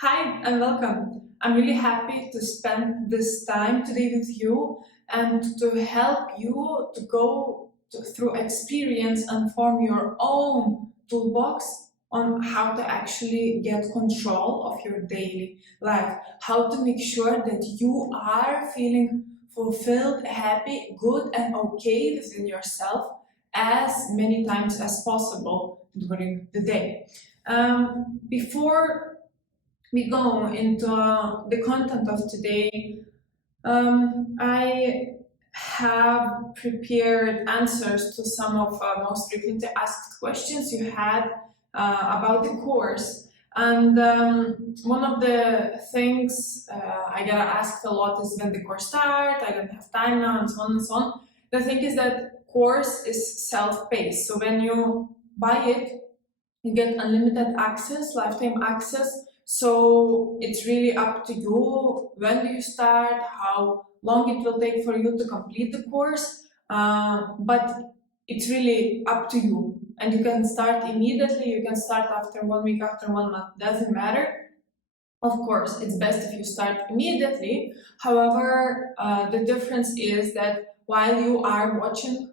Hi and welcome. I'm really happy to spend this time today with you and to help you to through experience and form your own toolbox on how to actually get control of your daily life, how to make sure that you are feeling fulfilled, happy, good, and okay within yourself as many times as possible during the day. Before we go into the content of today, I have prepared answers to some of most frequently asked questions you had about the course. And one of the things I get asked a lot is when the course starts, I don't have time now, and so on and so on. The thing is that course is self-paced. So when you buy it, you get unlimited access, lifetime access. So it's really up to you when do you start, how long it will take for you to complete the course. But it's really up to you. And you can start immediately, you can start after 1 week, after 1 month, doesn't matter. Of course, it's best if you start immediately. However, the difference is that while you are watching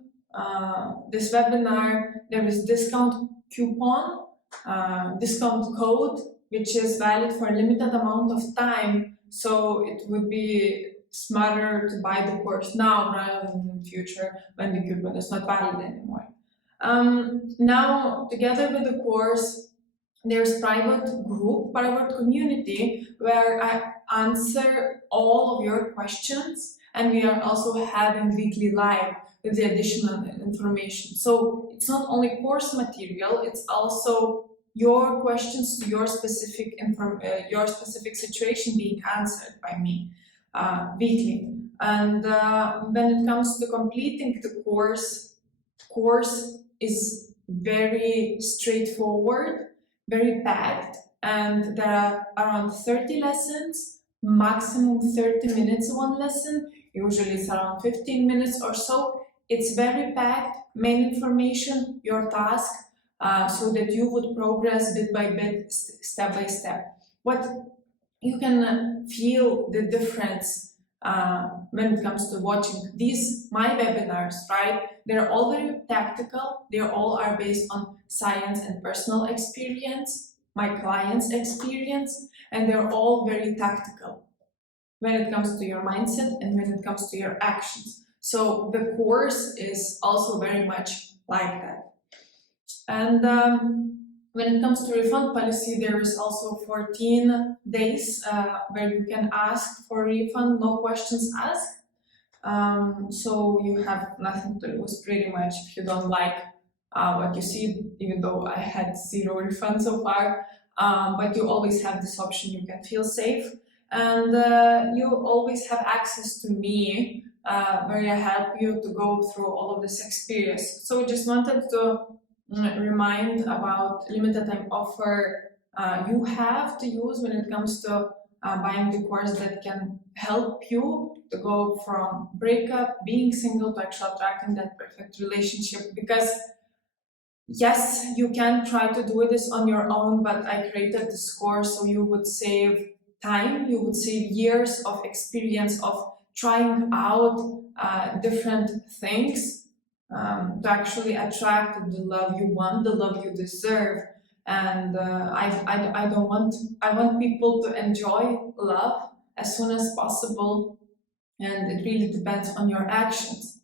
this webinar, there is discount code, which is valid for a limited amount of time. So it would be smarter to buy the course now rather than in the future when the coupon is not valid anymore. Now, together with the course, there's private community where I answer all of your questions, and we are also having weekly live with the additional information. So it's not only course material, it's also your questions to your specific situation being answered by me weekly. And when it comes to completing the course is very straightforward, very packed, and there are around 30 lessons, maximum 30 minutes one lesson. Usually it's around 15 minutes or so. It's very packed, main information, your task, so that you would progress bit by bit, step by step. What you can feel the difference when it comes to watching these my webinars, right? They're all very tactical. They all are based on science and personal experience, my clients' experience, and they're all very tactical when it comes to your mindset and when it comes to your actions. So the course is also very much like that. And when it comes to refund policy, there is also 14 days where you can ask for refund, no questions asked. So you have nothing to lose pretty much if you don't like what you see, even though I had 0 refund so far. But you always have this option, you can feel safe. And you always have access to me where I help you to go through all of this experience. So just wanted to remind about limited time offer you have to use when it comes to buying the course that can help you to go from breakup, being single, to actually attracting that perfect relationship. Because yes, you can try to do this on your own, but I created this course so you would save time, you would save years of experience of trying out different things to actually attract the love you want, the love you deserve. And I don't want, I want people to enjoy love as soon as possible. And it really depends on your actions,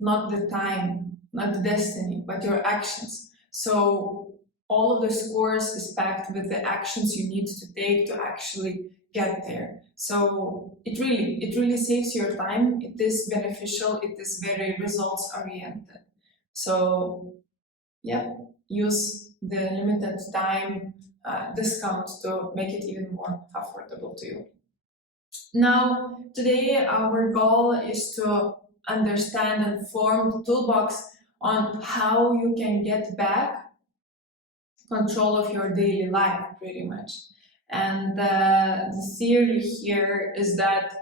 not the time, not the destiny, but your actions. So all of this course is packed with the actions you need to take to actually get there. So it really saves your time. It is beneficial. It is very results oriented. So yeah, use the limited time discount to make it even more affordable to you. Now, today our goal is to understand and form the toolbox on how you can get back control of your daily life, pretty much. And the theory here is that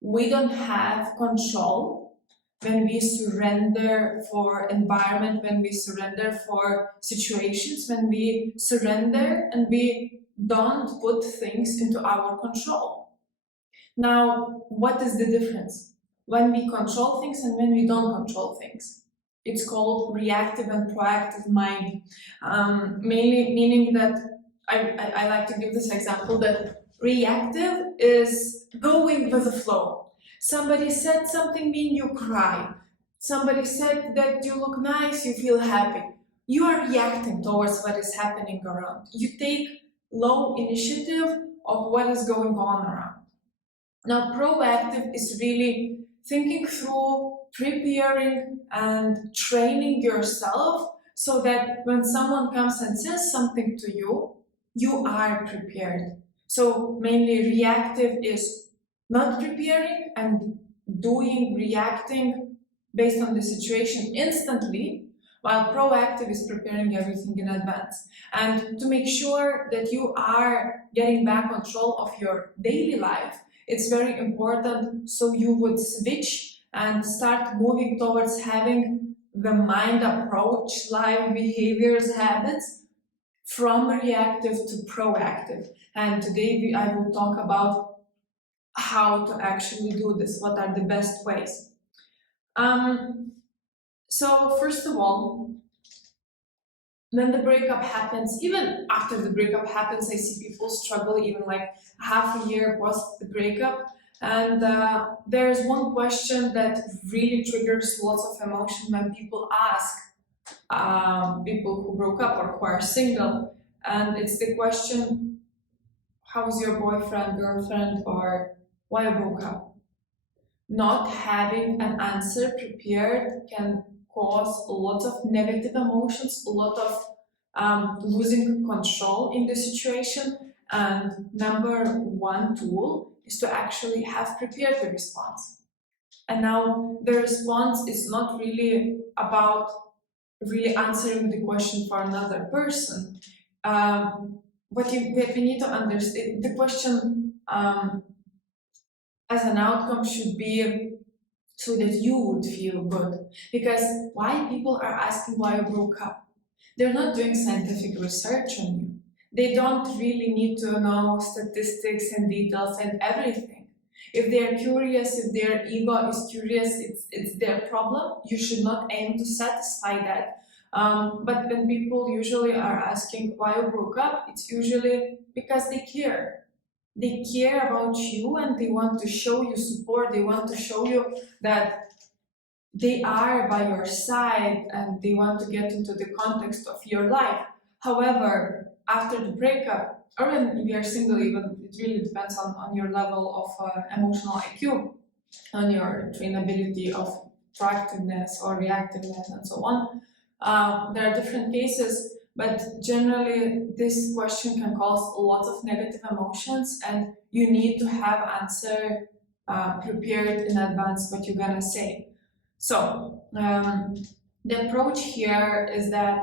we don't have control when we surrender for environment, when we surrender for situations, when we surrender and we don't put things into our control. Now, what is the difference when we control things and when we don't control things? It's called reactive and proactive mind. Mainly meaning that I like to give this example that reactive is going with the flow. Somebody said something mean, you cry. Somebody said that you look nice, you feel happy. You are reacting towards what is happening around. You take low initiative of what is going on around. Now, proactive is really thinking through, preparing, and training yourself so that when someone comes and says something to you, you are prepared. So, mainly reactive is not preparing and doing, reacting based on the situation instantly, while proactive is preparing everything in advance. And to make sure that you are getting back control of your daily life, it's very important so you would switch and start moving towards having the mind approach life behaviors habits from reactive to proactive. And today I will talk about how to actually do this, what are the best ways. So first of all, when the breakup happens, even after the breakup happens, I see people struggle even like half a year post the breakup. And there's one question that really triggers lots of emotion when people ask people who broke up or who are single. And it's the question, how's your boyfriend, girlfriend, or why you broke up? Not having an answer prepared can cause a lot of negative emotions, a lot of losing control in the situation. And number one tool is to actually have prepared the response. And now the response is not really about really answering the question for another person. What we need to understand, the question as an outcome should be so that you would feel good. Because why people are asking why you broke up? They're not doing scientific research on you. They don't really need to know statistics and details and everything. If they're curious, if their ego is curious, it's their problem. You should not aim to satisfy that. But when people usually are asking why you broke up, it's usually because they care. They care about you and they want to show you support. They want to show you that they are by your side and they want to get into the context of your life. However, after the breakup, or when we are single, even it really depends on your level of emotional IQ, on your trainability of proactiveness or reactiveness, and so on. There are different cases, but generally, this question can cause a lot of negative emotions, and you need to have answer prepared in advance what you're gonna say. So the approach here is that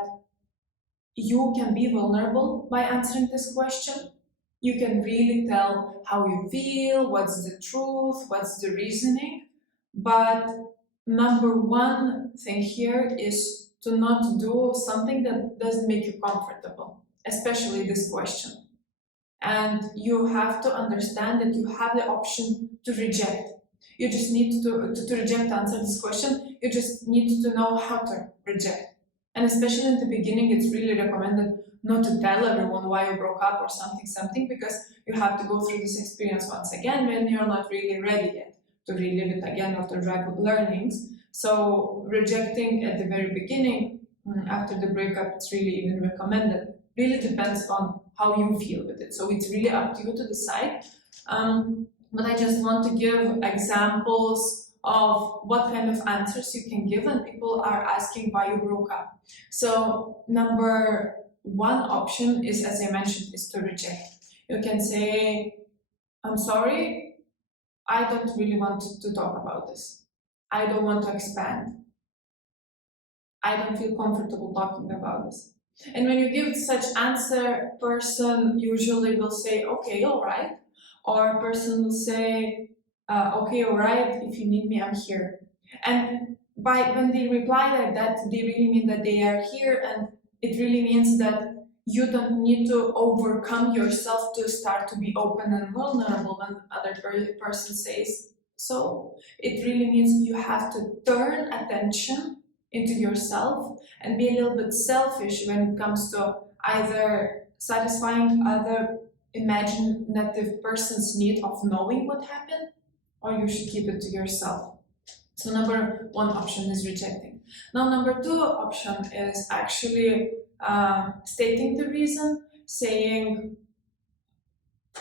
you can be vulnerable by answering this question. You can really tell how you feel, what's the truth, what's the reasoning. But number one thing here is to not do something that doesn't make you comfortable, especially this question. And you have to understand that you have the option to reject. You just need to reject to answer this question. You just need to know how to reject. And especially in the beginning, it's really recommended not to tell everyone why you broke up or something, because you have to go through this experience once again when you're not really ready yet to relive it again or to drag learnings. So rejecting at the very beginning, after the breakup, it's really even recommended. Really depends on how you feel with it. So it's really up to you to decide. But I just want to give examples of what kind of answers you can give when people are asking why you broke up. So number one option is, as I mentioned, is to reject. You can say, I'm sorry, I don't really want to talk about this. I don't want to expand. I don't feel comfortable talking about this. And when you give such answer, person usually will say, okay, all right. Or person will say, okay, all right, if you need me, I'm here. And when they reply like that, they really mean that they are here, and it really means that you don't need to overcome yourself to start to be open and vulnerable when other person says so. It really means you have to turn attention into yourself and be a little bit selfish when it comes to either satisfying other imaginative person's need of knowing what happened, or you should keep it to yourself. So number one option is rejecting. Now number two option is actually stating the reason, saying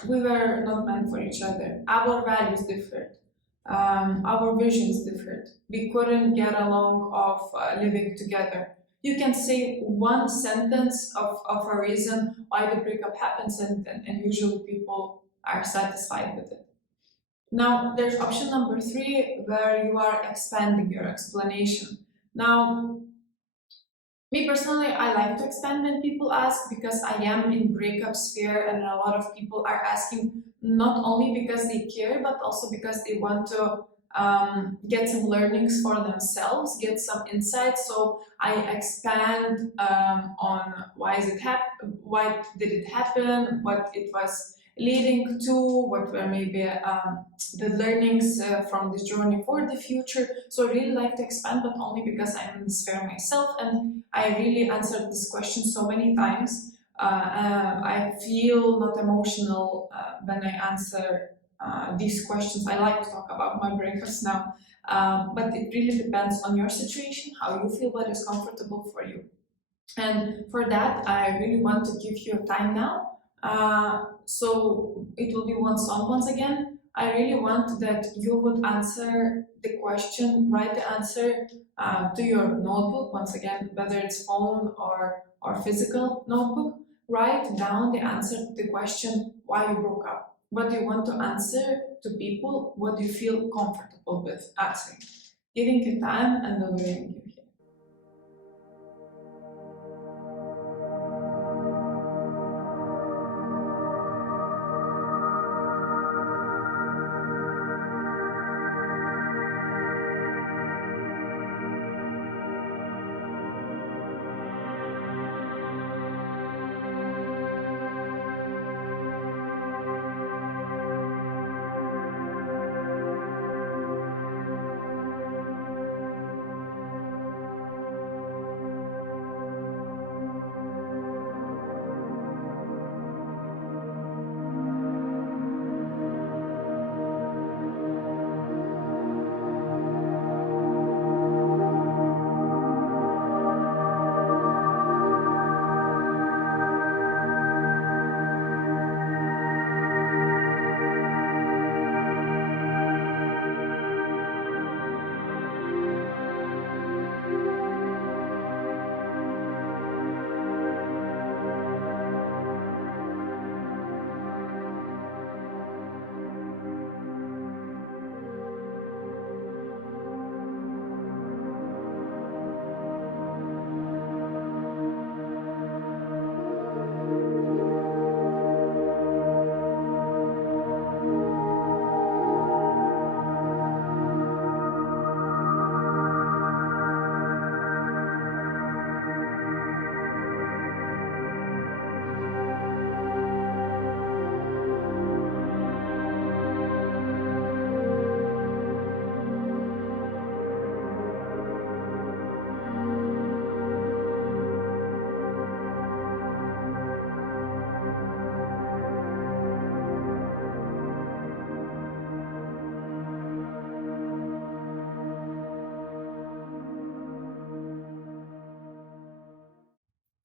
we were not meant for each other. Our values differed. Our visions differed. We couldn't get along of living together. You can say one sentence of a reason why the breakup happens, and usually people are satisfied with it. Now, there's option number three where you are expanding your explanation. Now, me personally, I like to expand when people ask because I am in breakup sphere and a lot of people are asking not only because they care but also because they want to get some learnings for themselves, get some insights. So I expand on why did it happen, what it was leading to, what were maybe the learnings from this journey for the future. So I really like to expand, but only because I'm in the sphere myself and I really answered this question so many times. I feel not emotional when I answer these questions. I like to talk about my breakups now, but it really depends on your situation, how you feel, what is comfortable for you. And for that, I really want to give you time now. So it will be one song once again. I really want that you would answer the question, write the answer to your notebook, once again, whether it's phone or physical notebook. Write down the answer to the question why you broke up. What do you want to answer to people? What do you feel comfortable with answering? Giving you time and delivering you here.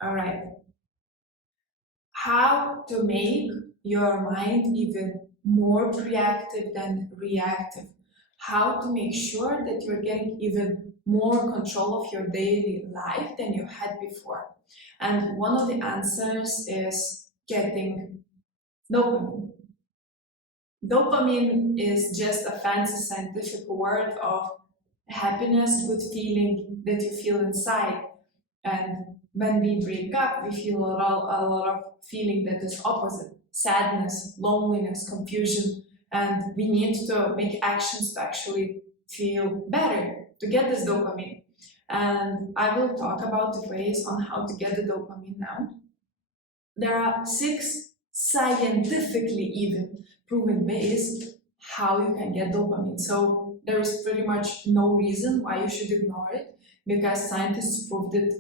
All right. How to make your mind even more proactive than reactive. How to make sure that you're getting even more control of your daily life than you had before. And one of the answers is getting dopamine. Dopamine is just a fancy scientific word of happiness, good feeling that you feel inside. And when we break up, we feel a lot of feeling that is opposite: sadness, loneliness, confusion. And we need to make actions to actually feel better, to get this dopamine. And I will talk about the ways on how to get the dopamine now. There are 6 scientifically even proven ways how you can get dopamine. So there is pretty much no reason why you should ignore it, because scientists proved it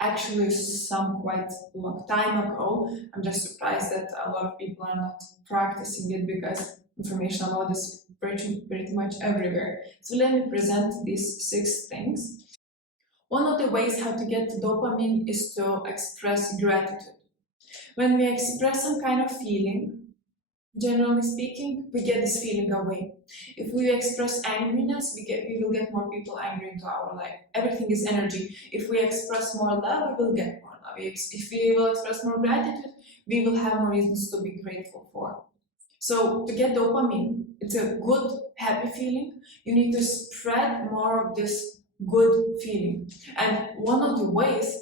actually some quite long time ago. I'm just surprised that a lot of people are not practicing it, because information about this is pretty much everywhere. So let me present these 6 things. One of the ways how to get dopamine is to express gratitude. When we express some kind of feeling, generally speaking, we get this feeling away. If we express angriness, we will get more people angry into our life. Everything is energy. If we express more love, we will get more love. If we will express more gratitude, we will have more reasons to be grateful for. So to get dopamine, it's a good, happy feeling. You need to spread more of this good feeling. And one of the ways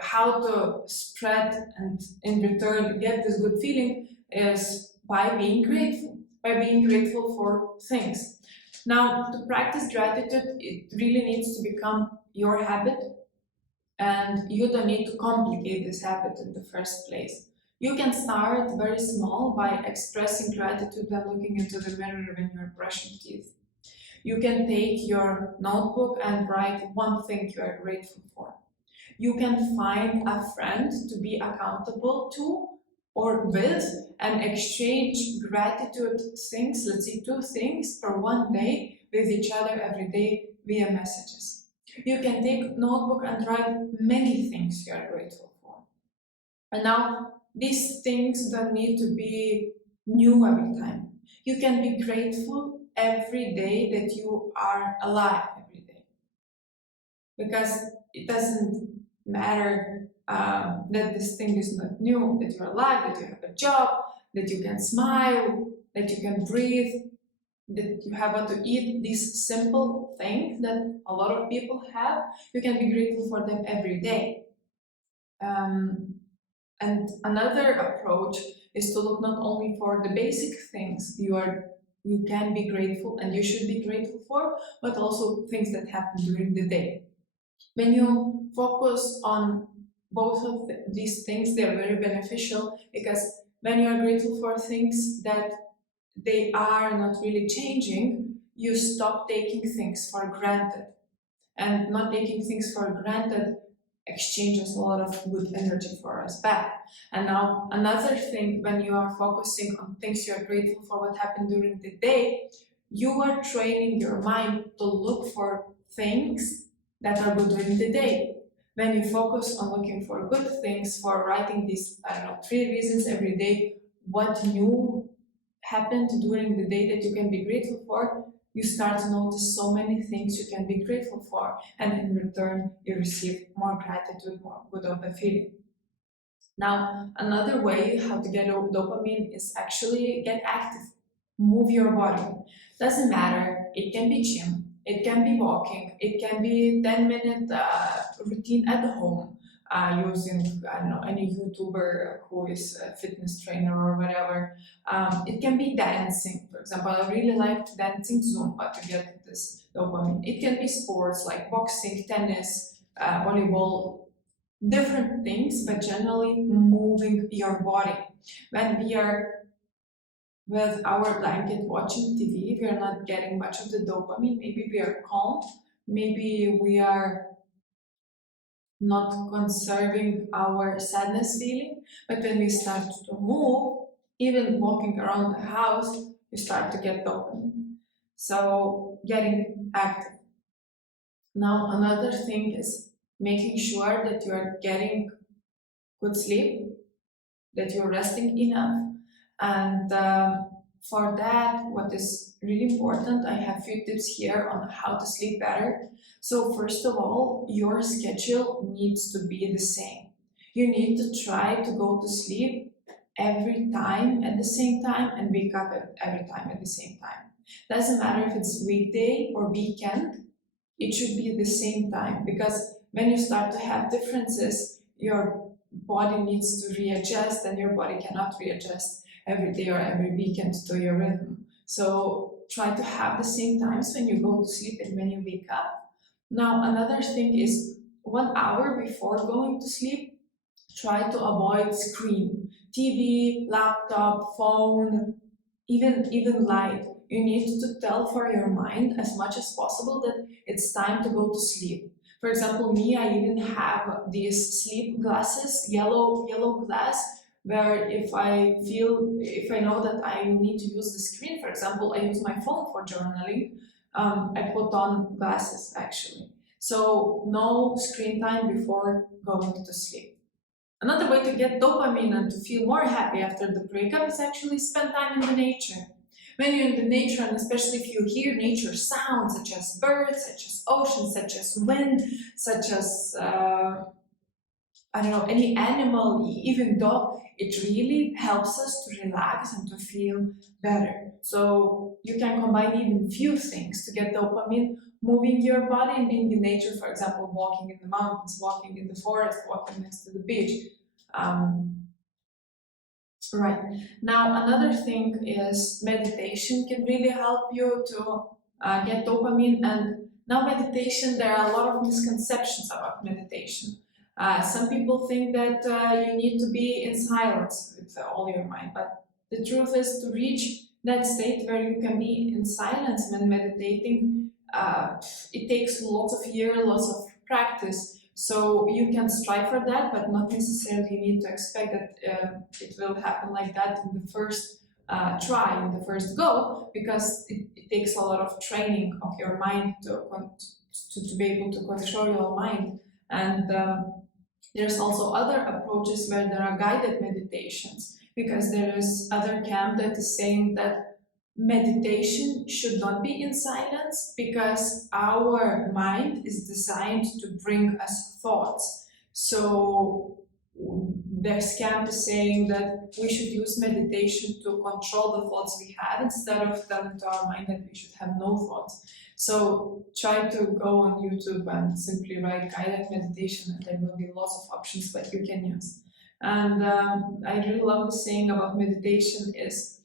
how to spread and in return get this good feeling is by being grateful, for things. Now, to practice gratitude, it really needs to become your habit, and you don't need to complicate this habit in the first place. You can start very small by expressing gratitude and looking into the mirror when you're brushing teeth. You can take your notebook and write one thing you are grateful for. You can find a friend to be accountable to or with and exchange gratitude things, let's say 2 things per one day with each other every day via messages. You can take notebook and write many things you are grateful for. And now these things don't need to be new every time. You can be grateful every day that you are alive every day. Because it doesn't matter that this thing is not new, that you're alive, that you have a job, that you can smile, that you can breathe, that you have to eat these simple things that a lot of people have. You can be grateful for them every day. And another approach is to look not only for the basic things you can be grateful and you should be grateful for, but also things that happen during the day. When you focus on both of these things, they're very beneficial, because when you are grateful for things that they are not really changing, you stop taking things for granted. And not taking things for granted exchanges a lot of good energy for us back. And now another thing, when you are focusing on things you're grateful for what happened during the day, you are training your mind to look for things that are good during the day. When you focus on looking for good things, for writing these, 3 reasons every day, what new happened during the day that you can be grateful for, you start to notice so many things you can be grateful for, and in return, you receive more gratitude, more good of a feeling. Now, another way how to get dopamine is actually get active. Move your body. Doesn't matter, it can be gym, it can be walking, it can be 10-minute routine at home, using, any YouTuber who is a fitness trainer or whatever. It can be dancing, for example. I really liked dancing Zumba to get this dopamine. It can be sports like boxing, tennis, volleyball, different things, but generally moving your body. When we are with our blanket watching TV, we are not getting much of the dopamine. Maybe we are calm, maybe we are not conserving our sadness feeling, but when we start to move, even walking around the house, you start to get dopamine. So getting active. Now another thing is making sure that you are getting good sleep, that you're resting enough. And for that, what is really important, I have a few tips here on how to sleep better. So first of all, your schedule needs to be the same. You need to try to go to sleep every time at the same time and wake up every time at the same time. Doesn't matter if it's weekday or weekend, it should be the same time, because when you start to have differences, your body needs to readjust, and your body cannot readjust every day or every weekend to your rhythm. So try to have the same times when you go to sleep and when you wake up. Now, another thing is 1 hour before going to sleep, try to avoid screen, TV, laptop, phone, even light. You need to tell for your mind as much as possible that it's time to go to sleep. For example, me, I even have these sleep glasses, yellow glass, where if I know that I need to use the screen, for example, I use my phone for journaling, I put on glasses actually. So no screen time before going to sleep. Another way to get dopamine and to feel more happy after the breakup is actually spend time in the nature. When you're in the nature, and especially if you hear nature sounds such as birds, such as ocean, such as wind, such as I don't know, any animal, even dog, it really helps us to relax and to feel better. So you can combine even few things to get dopamine, moving your body and being in nature, for example, walking in the mountains, walking in the forest, walking next to the beach. Um, right. Now, another thing is meditation can really help you to get dopamine. And now, meditation, there are a lot of misconceptions about meditation. Some people think that you need to be in silence with all your mind, but the truth is to reach that state where you can be in silence when meditating. It takes lots of years, lots of practice. So you can strive for that, but not necessarily need to expect that it will happen like that in the first try, in the first go, because it takes a lot of training of your mind to be able to control your mind. And there's also other approaches where there are guided meditations, because there is other camp that is saying that meditation should not be in silence because our mind is designed to bring us thoughts. So there's camp is saying that we should use meditation to control the thoughts we have instead of telling to our mind that we should have no thoughts. So try to go on YouTube and simply write guided meditation, and there will be lots of options that you can use. And I really love the saying about meditation is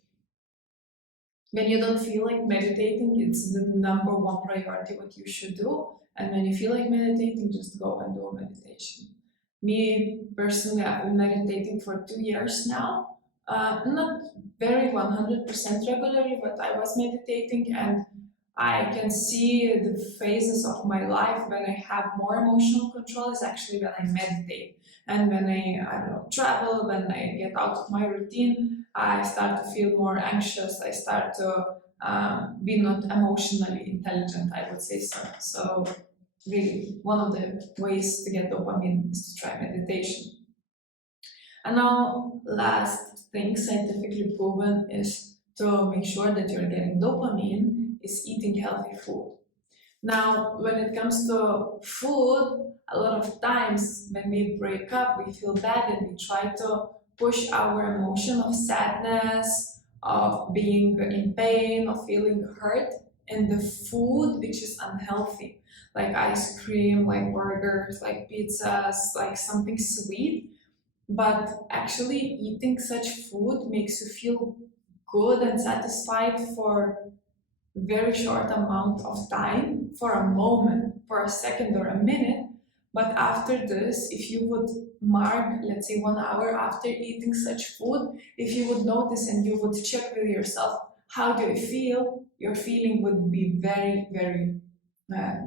when you don't feel like meditating, it's the number one priority what you should do. And when you feel like meditating, just go and do a meditation. Me personally, I've been meditating for 2 years now. Not very 100% regularly, but I was meditating, and I can see the phases of my life when I have more emotional control is actually when I meditate. And when I don't know, travel, when I get out of my routine, I start to feel more anxious. I start to be not emotionally intelligent, I would say so. So really, one of the ways to get dopamine is to try meditation. And now, last thing scientifically proven is to make sure that you're getting dopamine is eating healthy food. Now, when it comes to food, a lot of times when we break up, we feel bad and we try to push our emotion of sadness, of being in pain, of feeling hurt in the food which is unhealthy, like ice cream, like burgers, like pizzas, like something sweet. But actually, eating such food makes you feel good and satisfied for very short amount of time, for a moment, for a second or a minute. But after this, if you would mark, let's say 1 hour after eating such food, if you would notice and you would check with yourself, how do you feel? Your feeling would be very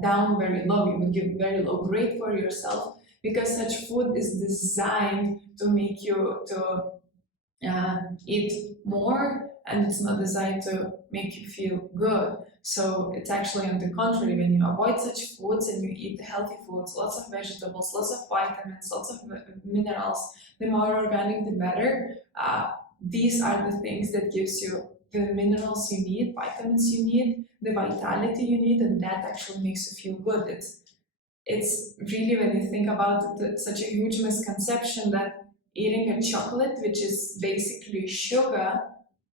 down, very low. You would give very low grade for yourself, because such food is designed to make you to eat more, and it's not designed to make you feel good. So it's actually on the contrary, when you avoid such foods and you eat healthy foods, lots of vegetables, lots of vitamins, lots of minerals, the more organic the better. These are the things that gives you the minerals you need, vitamins you need, the vitality you need, and that actually makes you feel good. It's really, when you think about it, such a huge misconception that eating a chocolate, which is basically sugar,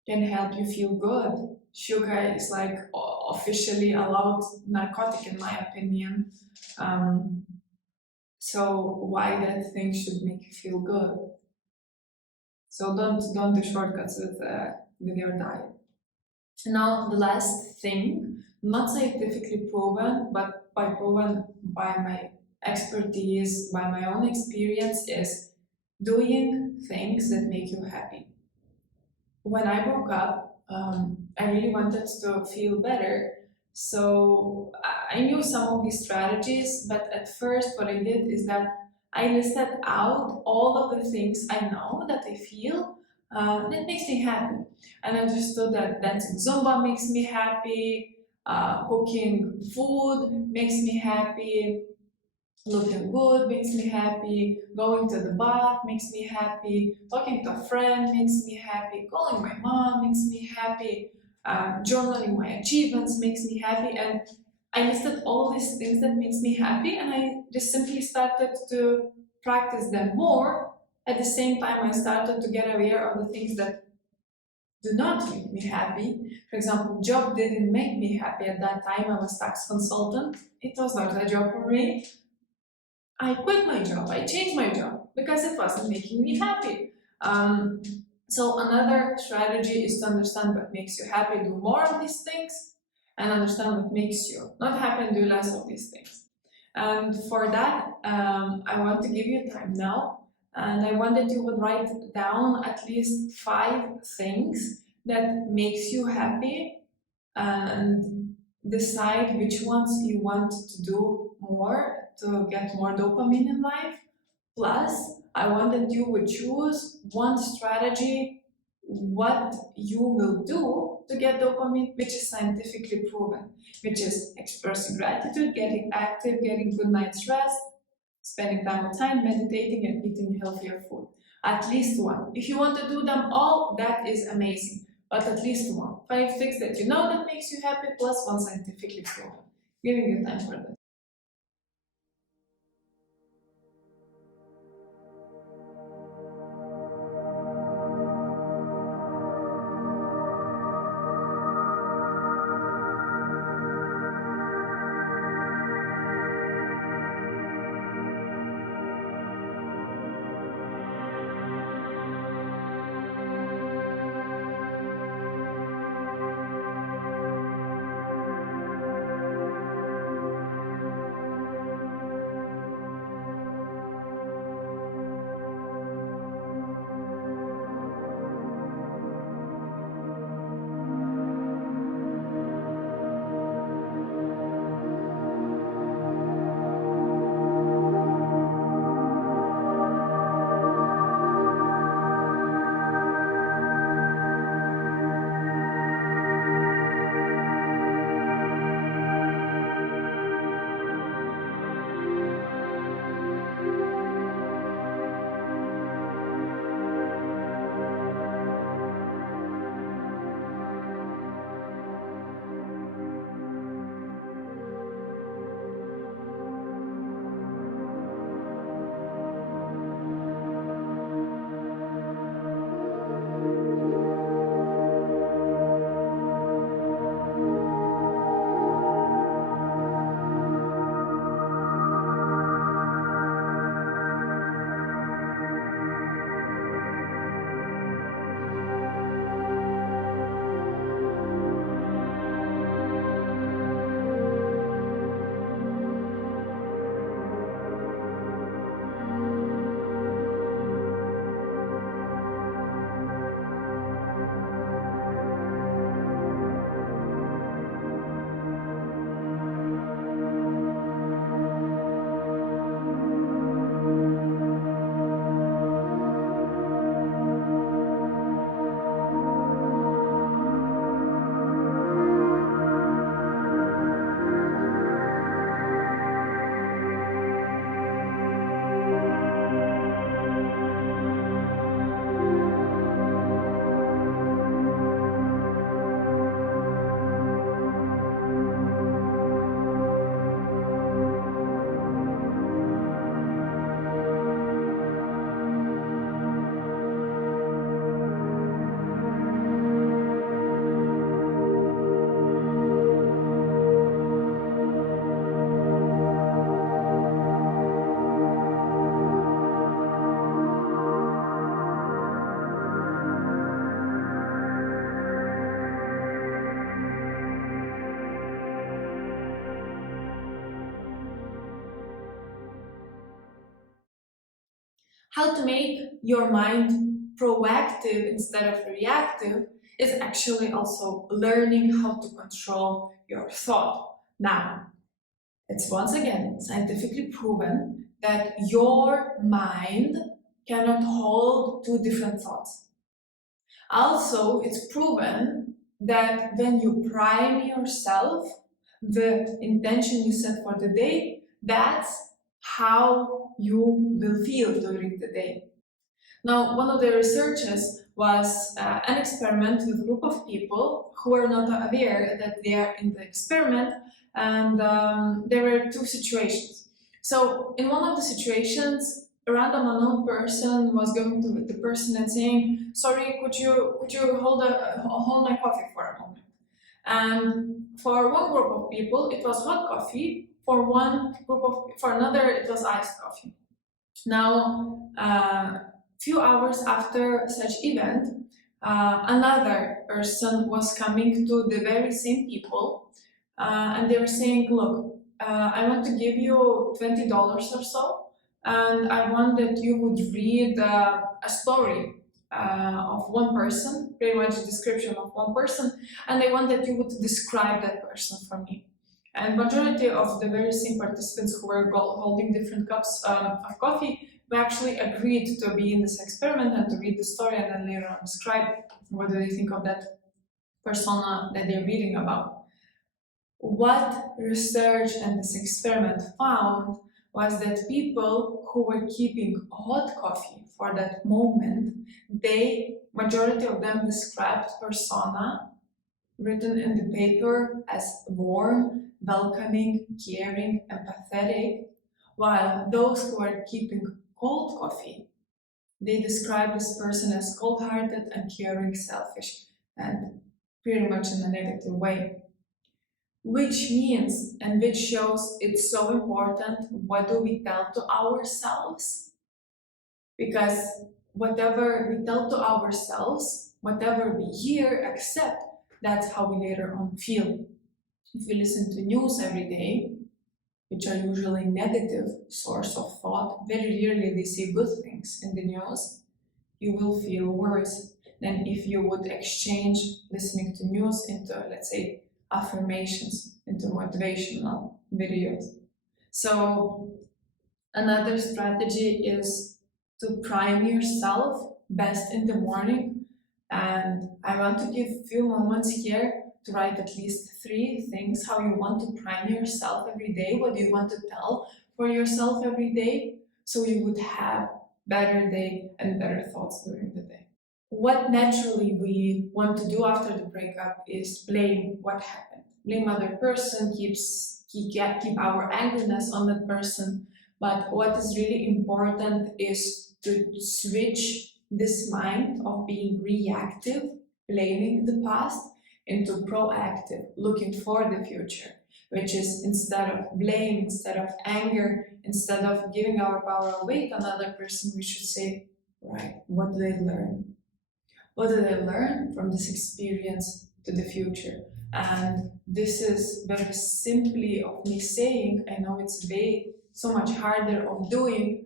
can help you feel good. Sugar is like officially allowed narcotic, in my opinion. So why that thing should make you feel good? So don't do shortcuts with your diet. Now the last thing, not scientifically proven, but proven by my expertise, by my own experience, is doing things that make you happy. When I broke up, I really wanted to feel better. So I knew some of these strategies, but at first, what I did is that I listed out all of the things I know that I feel that makes me happy. And I understood that dancing Zumba makes me happy, cooking food makes me happy, looking good makes me happy, going to the bath makes me happy, talking to a friend makes me happy, calling my mom makes me happy, journaling my achievements makes me happy. And I listed all these things that makes me happy, and I just simply started to practice them more. At the same time, I started to get aware of the things that do not make me happy. For example, job didn't make me happy at that time. I was tax consultant. It was not a job for me. I quit my job, I changed my job because it wasn't making me happy. Um, so, another strategy is to understand what makes you happy, do more of these things, and understand what makes you not happy and do less of these things. And for that, I want to give you time now, and I want that you would write down at least 5 things that makes you happy and decide which ones you want to do more to get more dopamine in life. Plus, I want that you would choose one strategy, what you will do to get dopamine, which is scientifically proven, which is expressing gratitude, getting active, getting good night's rest, spending time on time, meditating, and eating healthier food. At least one. If you want to do them all, that is amazing. But at least one. 5 things that you know that makes you happy, plus one scientifically proven. Giving you time for that. How to make your mind proactive instead of reactive is actually also learning how to control your thought. Now, it's once again scientifically proven that your mind cannot hold two different thoughts. Also, it's proven that when you prime yourself, the intention you set for the day, that's how you will feel during the day. Now, one of the researchers was an experiment with a group of people who were not aware that they are in the experiment, and there were two situations. So, in one of the situations, a random unknown person was going to the person and saying, "Sorry, could you hold my coffee for a moment?" And for one group of people, it was hot coffee. For another, it was iced coffee. Now, few hours after such event, another person was coming to the very same people, and they were saying, "Look, I want to give you $20 or so, and I want that you would read a story of one person, pretty much a description of one person, and I want that you would describe that person for me." And majority of the very same participants who were holding different cups of coffee, we actually agreed to be in this experiment and to read the story and then later on describe what do they think of that persona that they're reading about. What research and this experiment found was that people who were keeping hot coffee for that moment, majority of them described persona written in the paper as warm, welcoming, caring, empathetic, while those who are keeping cold coffee, they describe this person as cold-hearted, uncaring, selfish, and pretty much in a negative way. Which means, and which shows it's so important, what do we tell to ourselves? Because whatever we tell to ourselves, whatever we hear, accept, that's how we later on feel. If we listen to news every day, which are usually negative source of thought, very rarely they say good things in the news, you will feel worse than if you would exchange listening to news into, let's say, affirmations, into motivational videos. So another strategy is to prime yourself best in the morning. And I want to give a few moments here to write at least 3 things how you want to prime yourself every day. What do you want to tell for yourself every day so you would have better day and better thoughts during the day. What naturally we want to do after the breakup is blame what happened. Blame other person, keep our angerness on that person. But what is really important is to switch this mind of being reactive, blaming the past, into proactive, looking for the future, which is instead of blame, instead of anger, instead of giving our power away to another person, we should say, right, what did I learn? What did I learn from this experience to the future? And this is very simply of me saying, I know it's way so much harder of doing,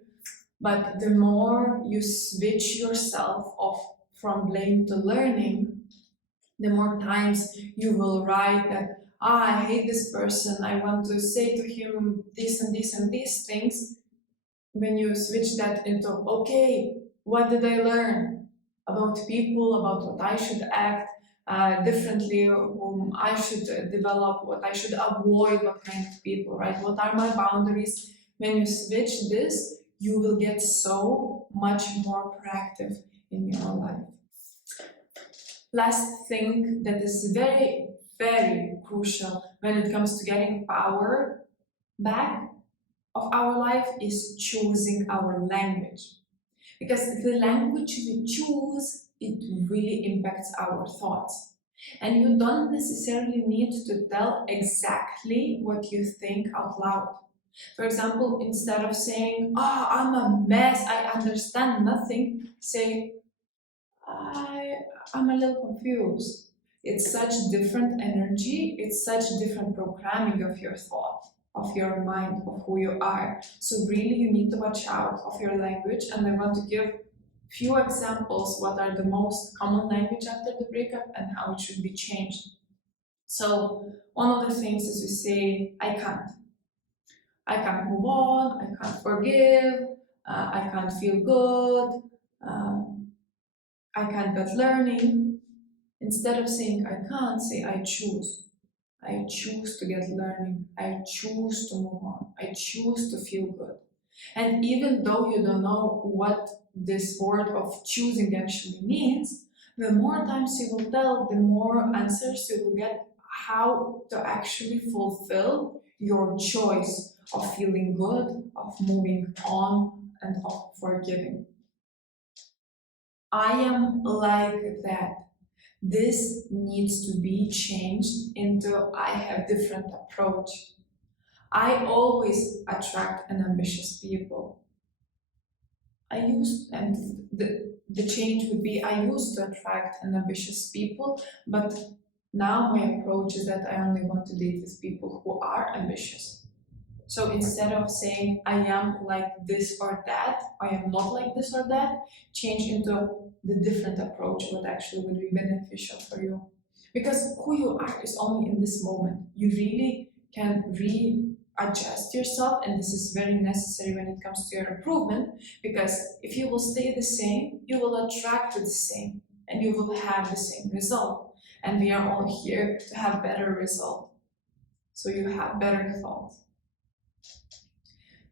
but the more you switch yourself off from blame to learning, the more times you will write that, I hate this person, I want to say to him this and this and these things. When you switch that into, okay, what did I learn about people, about what I should act differently, whom I should develop, what I should avoid, what kind of people, right? What are my boundaries? When you switch this, you will get so much more proactive in your life. Last thing that is very, very crucial when it comes to getting power back of our life is choosing our language. Because the language we choose, it really impacts our thoughts. And you don't necessarily need to tell exactly what you think out loud. For example, instead of saying, oh, I'm a mess, I understand nothing, say, I'm a little confused. It's such different energy, it's such different programming of your thought. of your mind, of who you are. So really you need to watch out of your language, and I want to give few examples what are the most common language after the breakup and how it should be changed. So one of the things is we say, I can't move on, I can't forgive, I can't feel good, I can't get learning. Instead of saying I can't, say I choose. I choose to get learning. I choose to move on. I choose to feel good. And even though you don't know what this word of choosing actually means, the more times you will tell, the more answers you will get how to actually fulfill your choice of feeling good, of moving on, and of forgiving. I am like that. This needs to be changed into I have different approach. I always attract an ambitious people. The change would be I used to attract an ambitious people, but now my approach is that I only want to date with people who are ambitious. So instead of saying I am like this or that, I am not like this or that, change into the different approach, what actually would be beneficial for you. Because who you are is only in this moment. You really can readjust yourself, and this is very necessary when it comes to your improvement, because if you will stay the same, you will attract the same, and you will have the same result. And we are all here to have better result. So you have better thoughts.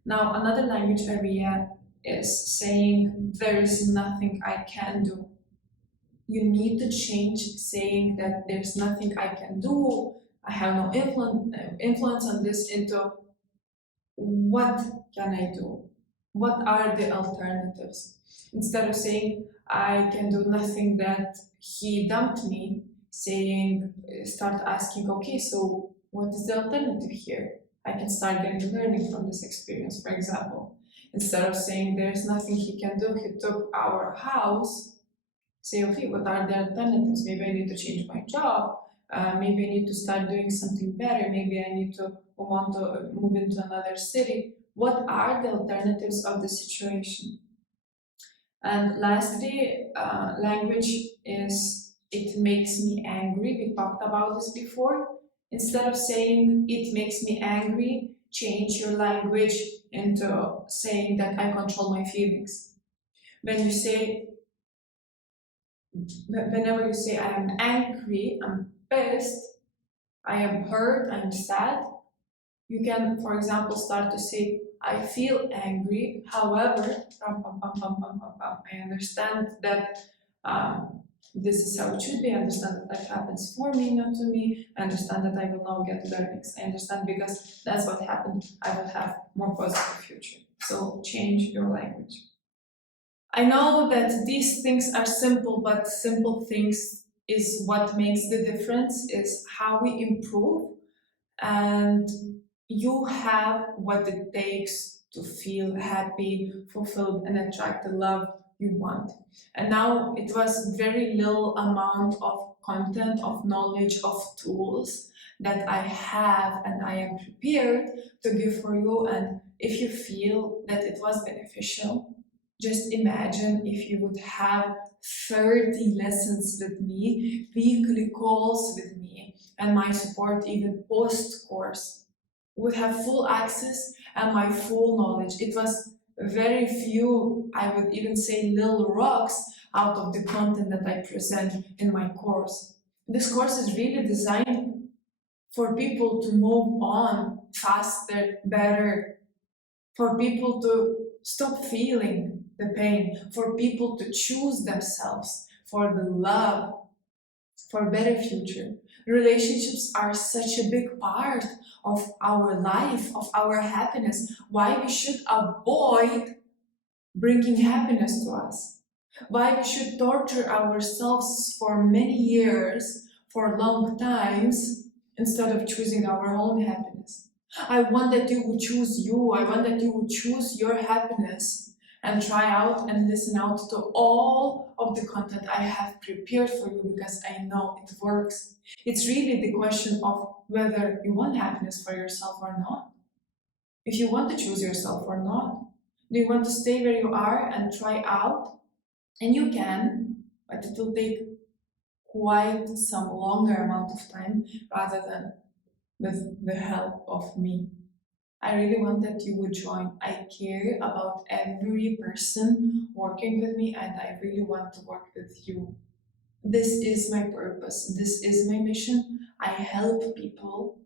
Now, another language area is saying there is nothing I can do. You need to change saying that there's nothing I can do, I have no influence on this, into what can I do? What are the alternatives? Instead of saying I can do nothing that he dumped me, start asking, okay, so what is the alternative here? I can start getting learning from this experience, for example. Instead of saying there's nothing he can do, he took our house, say, okay, what are the alternatives? Maybe I need to change my job. Maybe I need to start doing something better. Maybe I need to want to move into another city. What are the alternatives of the situation? And lastly, language is it makes me angry. We talked about this before. Instead of saying it makes me angry, change your language into saying that I control my feelings. When you say, whenever you say I am angry, I'm pissed, I am hurt, I'm sad, you can, for example, start to say, I feel angry, however, I understand that this is how it should be. I understand that that happens for me, not to me. I understand that I will now get learnings. I understand because that's what happened. I will have more positive future. So change your language. I know that these things are simple, but simple things is what makes the difference, is how we improve, and you have what it takes to feel happy, fulfilled, and attract the love you want. And now it was very little amount of content, of knowledge, of tools that I have and I am prepared to give for you. And if you feel that it was beneficial, just imagine if you would have 30 lessons with me, weekly calls with me, and my support, even post-course, would have full access and my full knowledge. It was very few, I would even say little rocks out of the content that I present in my course. This course is really designed for people to move on faster, better, for people to stop feeling the pain, for people to choose themselves, for the love, for a better future. Relationships are such a big part of our life, of our happiness. Why we should avoid bringing happiness to us? Why we should torture ourselves for many years, for long times, instead of choosing our own happiness? I want that you would choose you. I want that you would choose your happiness and try out and listen out to all of the content I have prepared for you, because I know it works. It's really the question of whether you want happiness for yourself or not. if you want to choose yourself or not. Do you want to stay where you are and try out? And you can, but it will take quite some longer amount of time rather than with the help of me. I really want that you would join. I care about every person working with me and I really want to work with you. This is my purpose. This is my mission. I help people.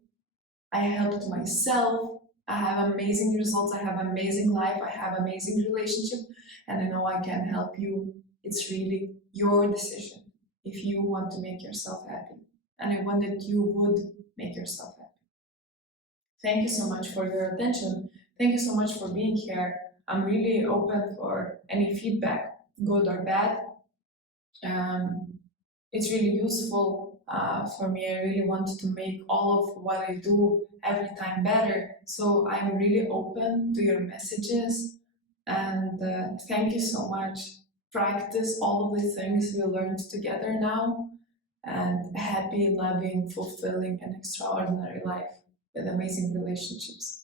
I helped myself. I have amazing results. I have amazing life. I have amazing relationship and I know I can help you. It's really your decision if you want to make yourself happy. And I want that you would make yourself happy. Thank you so much for your attention. Thank you so much for being here. I'm really open for any feedback, good or bad. Um, it's really useful for me. I really want to make all of what I do every time better. So I'm really open to your messages. And thank you so much. Practice all of the things we learned together now. And happy, loving, fulfilling, and extraordinary life with amazing relationships.